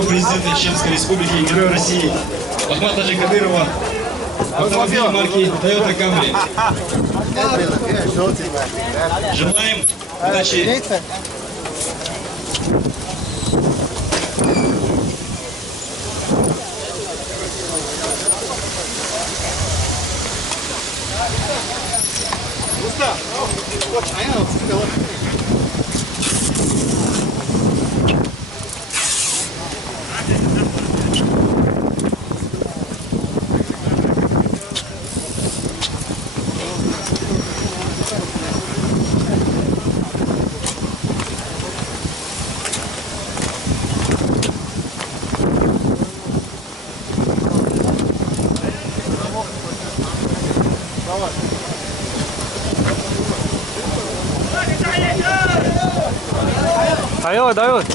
второго президента Чеченской Республики, Героя России Ахмата Кадырова автомобиль марки Toyota Camry. Желаем удачи. Дает, дает.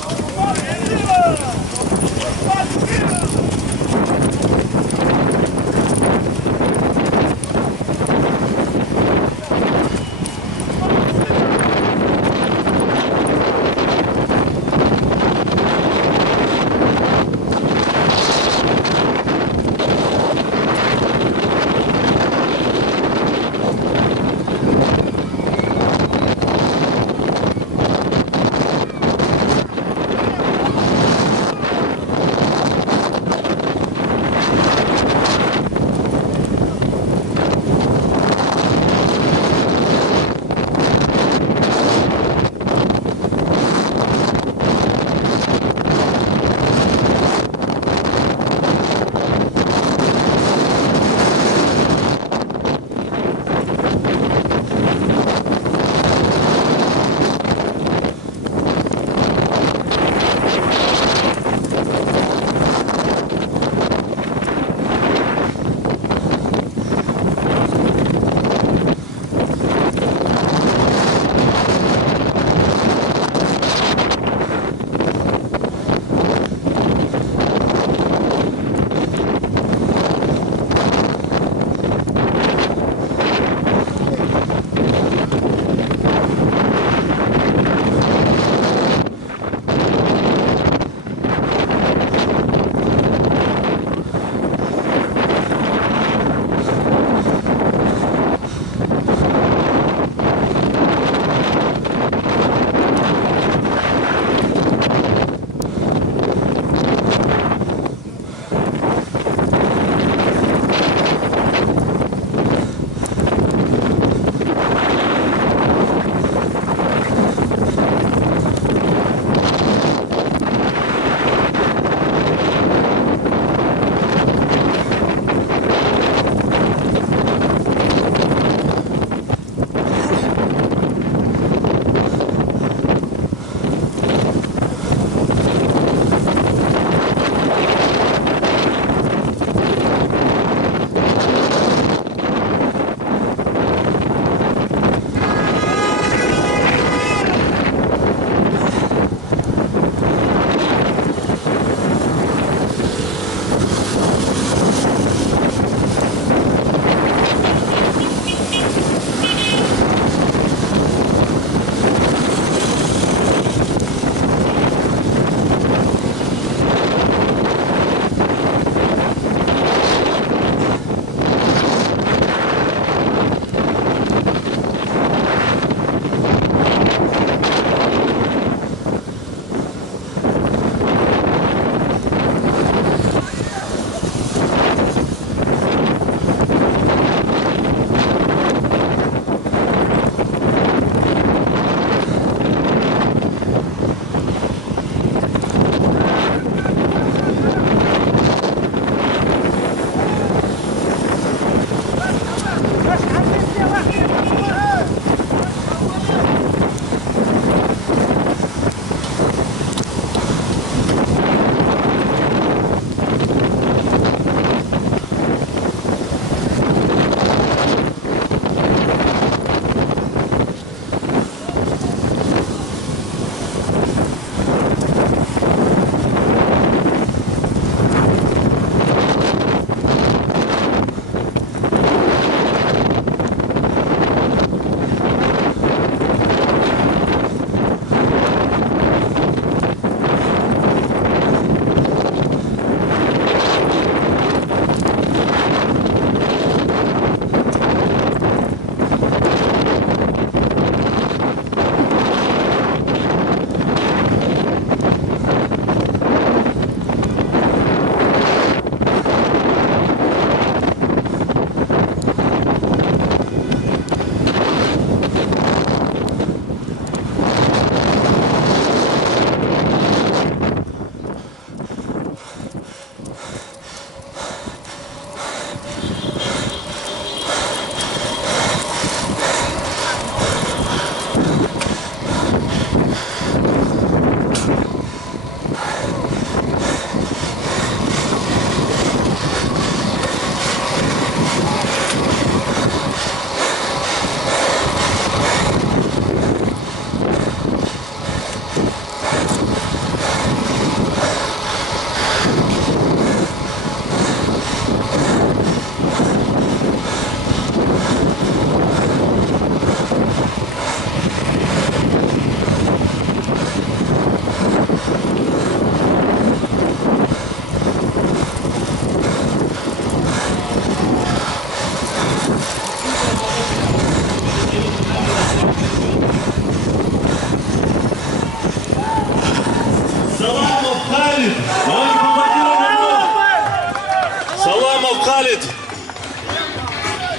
Халид,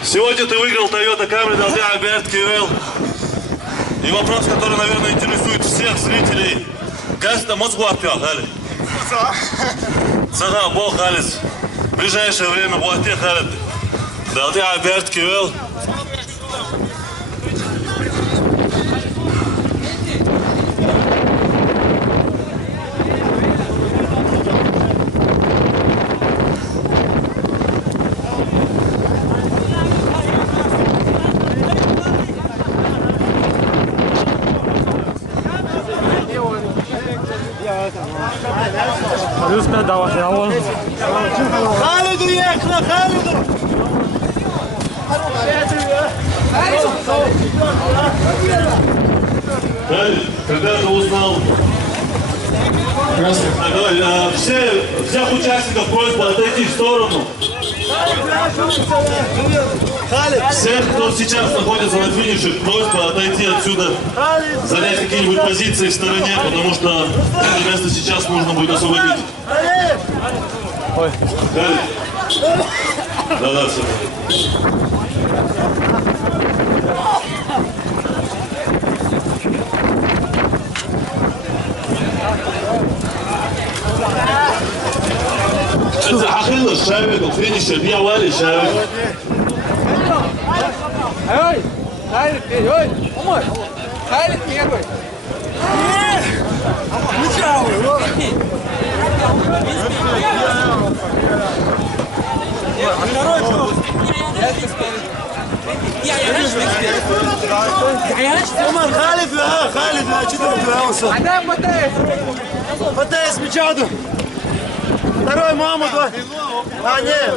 сегодня ты выиграл Toyota Camry Daldy Albert QL. И вопрос, который, наверное, интересует всех зрителей. Как ты Москву отпел, Халид? Сага, Бог, Халид. В ближайшее время будет Халид. Daldy Albert QL. Русская дава, Халиду ехала, Халиду! Халид, когда ты узнал? Всех участников просьба отойти в сторону. Всех, кто сейчас находится на финише, просьба отойти отсюда, занять какие-нибудь позиции в стороне, потому что это место сейчас нужно будет освободить. Халид. Да, все. إذا حقيقة الشبك وفينيش البيع والي الشبك. هاي خالد هاي عمر خالد يا ابوي عمر خالد يا خالد يا جدك يا وصل عدام متى اسمي جادو второй мама два нет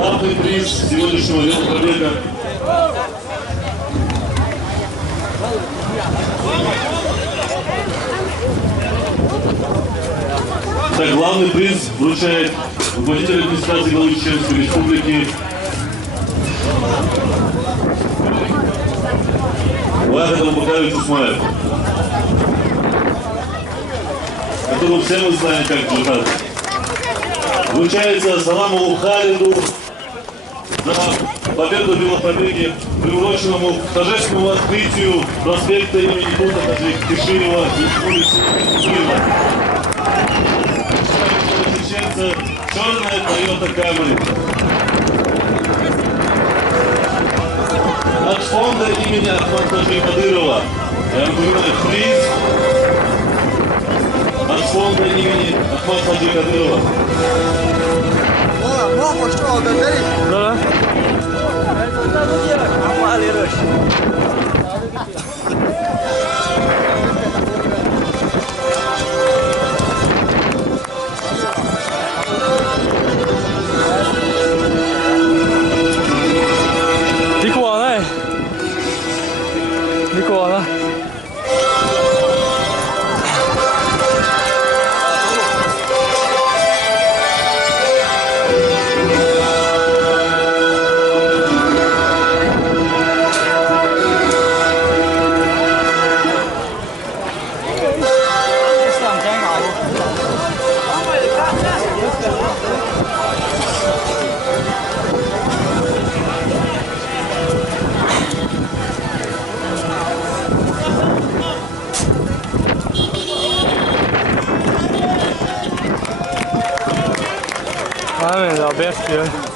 Главный приз сегодняшнего велопробега. Так, главный приз вручает руководитель администрации Галичинской республики Вахид Абубакарович Усмаев, которого все мы знаем как Джихад. Вручается Саламову Халиду за победу в велопробеге, приуроченному к торжественному открытию проспекта имени Тута Киширева и улицы Кирова. Встречается черная Toyota Camry. От фонда имени Ахмада Кадырова, я напоминаю, приз от фонда имени Ахмада Кадырова. мама что говорит да Николай Albert, ja.